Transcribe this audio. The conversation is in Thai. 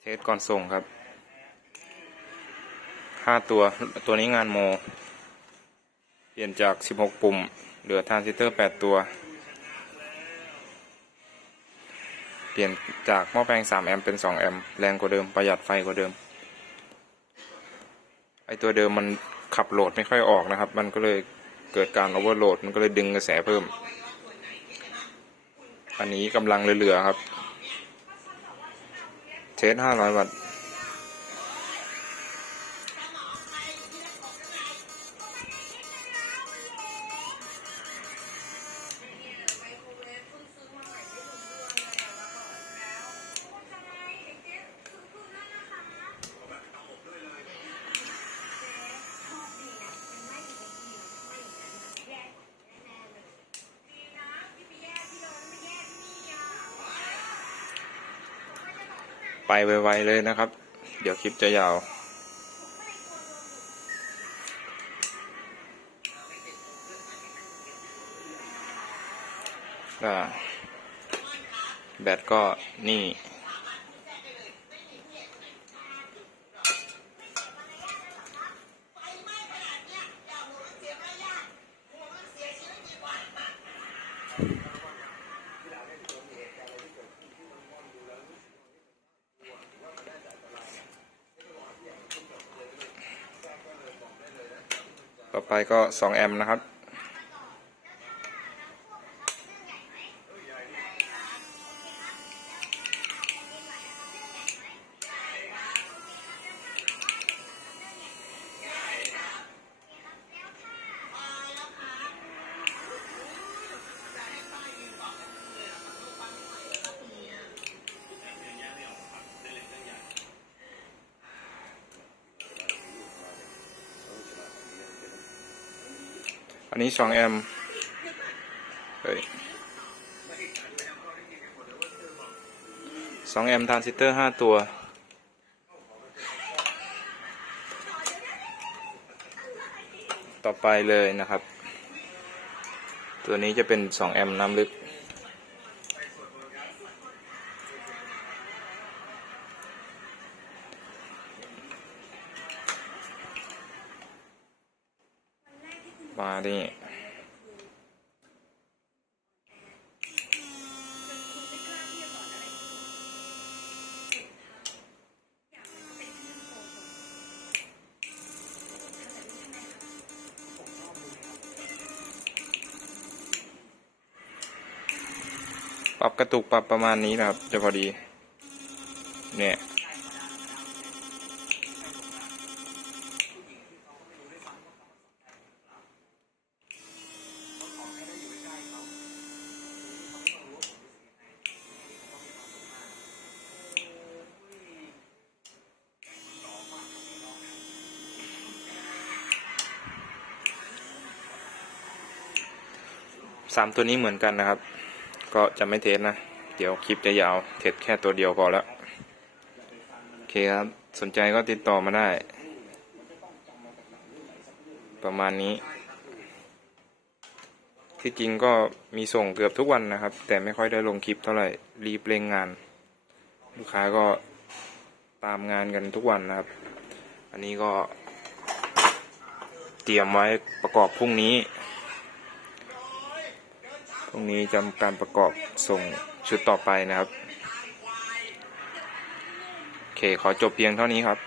เทสก่อนส่งครับห้าตัวตัวนี้งานโม เปลี่ยนจาก 16 ปุ่ม เหลือทรานซิสเตอร์ 8 ตัว เปลี่ยนจากหม้อแปลง 3 แอมป์เป็น 2 แอมป์แรงกว่าเดิมประหยัดไฟกว่าเดิม ไอตัวเดิมมันขับโหลดไม่ค่อยออกนะครับ มันก็เลยเกิดการโอเวอร์โหลด มันก็เลยดึงกระแสเพิ่ม อันนี้กำลังเหลือๆครับ เทส500วัตต์ ไปไวๆเลยนะครับ เดี๋ยวคลิปจะยาวก็แบตก็นี่ ต่อไปก็ 2 แอมป์นะครับ อันนี้สองแอมป์เฮ้ยสองแอมป์ทรานซิสเตอร์ห้าตัว ต่อไปเลยนะครับ ตัวนี้จะเป็นสองแอมป์น้ำลึก มาดิปรับกระตุกปรับประมาณนี้นะครับ จะพอดี เนี่ย สามตัวนี้เหมือนกันนะครับ ก็จะไม่เทสนะ เดี๋ยวคลิปจะยาว เทสแค่ตัวเดียวพอแล้ว โอเคครับ สนใจก็ติดต่อมาได้ ประมาณนี้ ที่จริงก็มีส่งเกือบทุกวันนะครับ แต่ไม่ค่อยได้ลงคลิปเท่าไหร่ รีบเร่งงาน ลูกค้าก็ตามงานกันทุกวันนะครับ อันนี้ก็เตรียมไว้ประกอบพรุ่งนี้ รงนี้จะทำการประกอบส่งชุดต่อไปนะครับ โอเค ขอจบเพียงเท่านี้ครับ